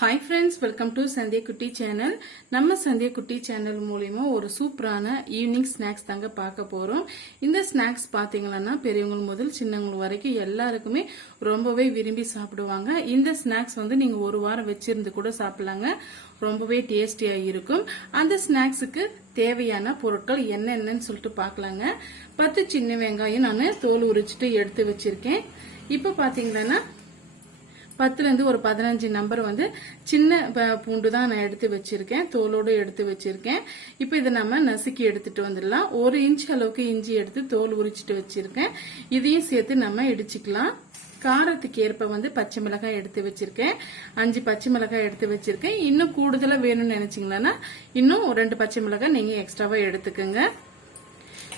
Hi friends welcome to Sandhya குட்டி channel நம்ம சந்தியா குட்டி சேனல் மூலியமா ஒரு சூப்பரான ஈவினிங் ஸ்நாக்ஸ் தாங்க பார்க்க போறோம். இந்த ஸ்நாக்ஸ் பாத்தீங்கன்னா பெரியவங்க முதல் சின்னவங்க வரைக்கும் எல்லாருக்குமே ரொம்பவே விரும்பி சாப்பிடுவாங்க. இந்த ஸ்நாக்ஸ் வந்து நீங்க ஒரு வாரம் வச்சிருந்து கூட சாப்பிடலாங்க. ரொம்பவே டேஸ்டியா இருக்கும். அந்த ஸ்நாக்ஸுக்கு தேவையான பொருட்கள் என்னென்னு சொல்லிட்டு பார்க்கலாங்க. பத்து சின்ன வெங்காயம் நான் தோல் உரிச்சிட்டு எடுத்து வச்சிருக்கேன். இப்போ பாத்தீங்கன்னா பத்துலேருந்து ஒரு பதினஞ்சு நம்பர் வந்து சின்ன ப- பூண்டு தான் நான் எடுத்து வச்சிருக்கேன். தோலோடு எடுத்து வச்சிருக்கேன். இப்போ இதை நம்ம நசுக்கி எடுத்துட்டு வந்துடலாம். ஒரு இன்ச் அளவுக்கு இஞ்சி எடுத்து தோல் உரிச்சிட்டு வச்சிருக்கேன். இதையும் சேர்த்து நம்ம இடிச்சுக்கலாம். காரத்துக்கு ஏற்ப வந்து பச்சை மிளகாய் எடுத்து வச்சிருக்கேன். அஞ்சு பச்சை மிளகாய் எடுத்து வச்சிருக்கேன். இன்னும் கூடுதலா வேணும்னு நினைச்சீங்கன்னா இன்னும் ஒரு ரெண்டு பச்சை மிளகாய் நீங்க எக்ஸ்ட்ராவா எடுத்துக்கோங்க.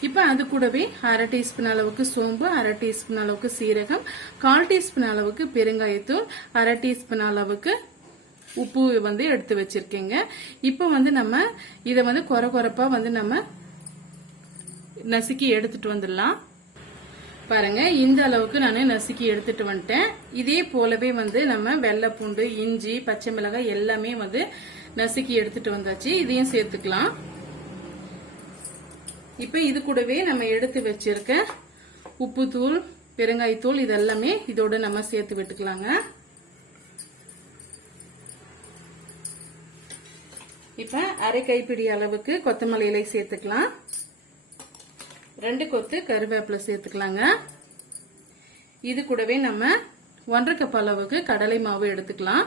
இப்போ அது கூடவே அரை டீஸ்பூன் அளவுக்கு சோம்பு அரை டீஸ்பூன் அளவுக்கு சீரகம் கால் டீஸ்பூன் அளவுக்கு பெருங்காயத்தூள் அரை டீஸ்பூன் அளவுக்கு உப்பு வந்து எடுத்து வச்சிருக்கீங்க. இப்போ வந்து நம்ம இதை வந்து குறை குறைப்பா வந்து நம்ம நசுக்கி எடுத்துட்டு வந்துடலாம். பாருங்க இந்த அளவுக்கு நான் நசுக்கி எடுத்துட்டு வந்துட்டேன். இதே போலவே வந்து நம்ம வெள்ளை பூண்டு இஞ்சி பச்சை மிளகாய் எல்லாமே வந்து நசுக்கி எடுத்துட்டு வந்தாச்சு. இதையும் சேர்த்துக்கலாம். இப்போ இது கூடவே நம்ம எடுத்து வச்சிருக்க உப்புத்தூள் பெருங்காய்த்தூள் இதெல்லாமே இதோட நம்ம சேர்த்து விட்டுக்கலாங்க. இப்போ அரை கைப்பிடி அளவுக்கு கொத்தமல்லி இலை சேர்த்துக்கலாம். ரெண்டு கொத்து கருவேப்பிலை சேர்த்துக்கலாங்க. இது கூடவே நம்ம ஒன்றரை கப் அளவுக்கு கடலை மாவு எடுத்துக்கலாம்.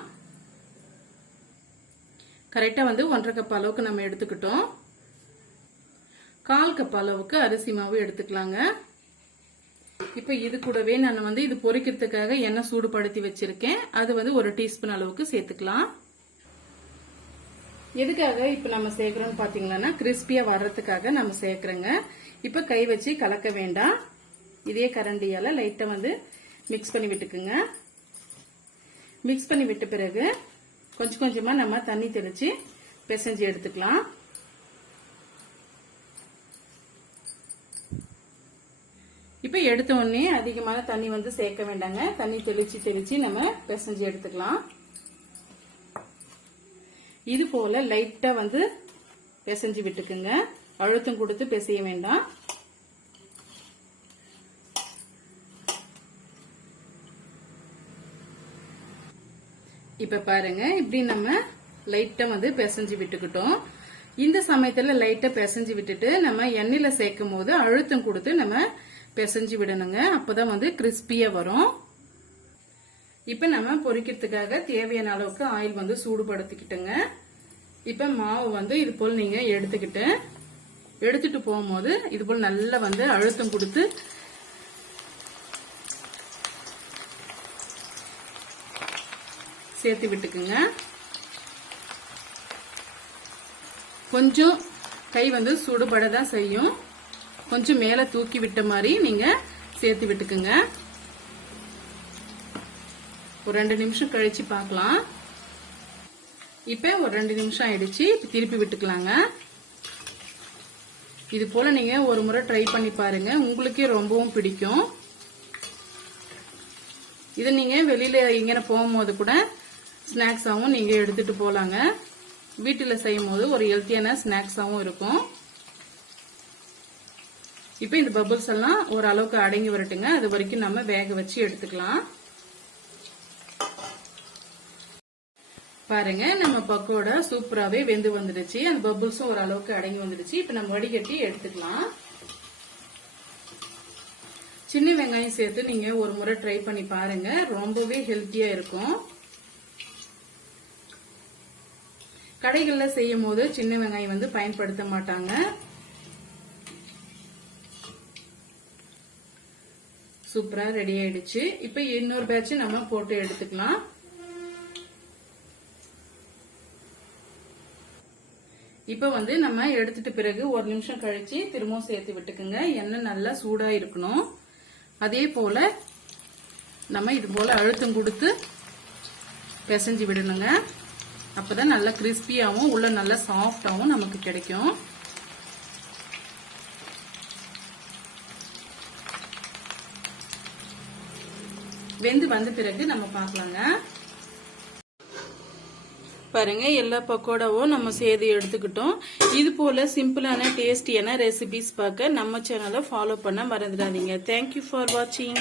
கரெக்டாக வந்து ஒன்றரை கப் அளவுக்கு நம்ம எடுத்துக்கிட்டோம். கால் கப் அளவுக்கு அரிசி மாவு எடுத்துக்கலாங்க. இப்ப இது கூடவே நான் வந்து இது பொரிக்கிறதுக்காக எண்ணெய் சூடுபடுத்தி வச்சிருக்கேன். அது வந்து ஒரு டீஸ்பூன் அளவுக்கு சேர்த்துக்கலாம். எதுக்காக இப்ப நம்ம சேர்க்கிறோம்னு பாத்தீங்கன்னா கிறிஸ்பியா வர்றதுக்காக நம்ம சேர்க்கிறோங்க. இப்ப கை வச்சு கலக்க வேண்டாம். இதே கரண்டியால லைட்டா வந்து மிக்ஸ் பண்ணி விட்டுக்குங்க. மிக்ஸ் பண்ணி விட்ட பிறகு கொஞ்சம் கொஞ்சமா நம்ம தண்ணி தெளிச்சு பிசைஞ்சு எடுத்துக்கலாம். இப்ப எடுத்த உடனே அதிகமான தண்ணி வந்து சேர்க்க வேண்டாங்க. தண்ணி தெளிச்சு தெளிச்சு நம்ம பிசைஞ்சு எடுத்துக்கலாம். இது போல லைட்டா வந்து பிசைஞ்சு விட்டுக்குங்க. அழுத்தம் கொடுத்து பிசைய வேண்டாம். இப்ப பாருங்க இப்படி நம்ம லைட்டா வந்து பிசைஞ்சு விட்டுக்கிட்டோம். இந்த சமயத்துல லைட்டா பிசைஞ்சு விட்டுட்டு நம்ம எண்ணெயில சேர்க்கும் போது அழுத்தம் கொடுத்து நம்ம பிசைஞ்சு விடணுங்க. அப்போதான் வந்து கிறிஸ்பியாக வரும். இப்போ நம்ம பொரிக்கிறதுக்காக தேவையான அளவுக்கு ஆயில் வந்து சூடுபடுத்திக்கிட்டுங்க. இப்போ மாவு வந்து இது போல் நீங்கள் எடுத்துக்கிட்டு எடுத்துட்டு போகும்போது இது போல் நல்லா வந்து அழுத்தம் கொடுத்து சேர்த்து விட்டுக்குங்க. கொஞ்சம் கை வந்து சுடுபட தான் செய்யும். கொஞ்சம் மேல தூக்கி விட்ட மாதிரி நீங்க சேர்த்து விட்டுக்குங்க. ஒரு ரெண்டு நிமிஷம் கழிச்சு பார்க்கலாம். இப்ப ஒரு ரெண்டு நிமிஷம் ஆயிடுச்சு திருப்பி விட்டுக்கலாங்க. இது போல நீங்க ஒரு முறை ட்ரை பண்ணி பாருங்க உங்களுக்கே ரொம்பவும் பிடிக்கும். இது நீங்க வெளியில எங்கே போகும்போது கூட ஸ்நாக்ஸாகவும் நீங்க எடுத்துட்டு போலாங்க. வீட்டில் செய்யும் போது ஒரு ஹெல்த்தியான ஸ்நாக்ஸாகவும் இருக்கும். இப்போ இந்த பபுள்ஸ் எல்லாம் ஓரளவுக்கு அடங்கி வரட்டுங்க. அது வரைக்கும் நம்ம வேக வச்சு எடுத்துக்கலாம். பாருங்க நம்ம பக்கோடா சூப்பராகவே வெந்து வந்துடுச்சு. அந்த பபுள்ஸும் ஒரு அளவுக்கு அடங்கி வந்துடுச்சு. இப்போ நம்ம வடிகட்டி எடுத்துக்கலாம். சின்ன வெங்காயம் சேர்த்து நீங்க ஒரு முறை ட்ரை பண்ணி பாருங்க. ரொம்பவே ஹெல்த்தியா இருக்கும். கடைகளில் செய்யும் போது சின்ன வெங்காயம் வந்து பயன்படுத்த மாட்டாங்க. சூப்பரா ரெடி ஆயிடுச்சு. இப்ப இன்னொரு பேட்ச் நம்ம போட்டு எடுத்துக்கலாம். இப்ப வந்து நம்ம எடுத்துட்டு பிறகு ஒரு நிமிஷம் கழிச்சு திரும்பவும் சேர்த்து விட்டுக்குங்க. எண்ணெய் நல்லா சூடா இருக்கணும். அதே போல நம்ம இது போல அழுத்தம் கொடுத்து பிசைஞ்சு விடணுங்க. அப்பதான் நல்லா கிறிஸ்பியாவும் உள்ள நல்லா சாஃப்டாவும் நமக்கு கிடைக்கும். வெந்து வந்த பிறகு நம்ம பார்க்கலாங்க. பாருங்க எல்லா பக்கோடாவும் நம்ம சேர்த்து எடுத்துக்கிட்டோம். இது போல சிம்பிளான டேஸ்டியான ரெசிபிஸ் பார்க்க நம்ம சேனலை ஃபாலோ பண்ண மறந்துடாதீங்க. தேங்க்யூ ஃபார் வாட்சிங்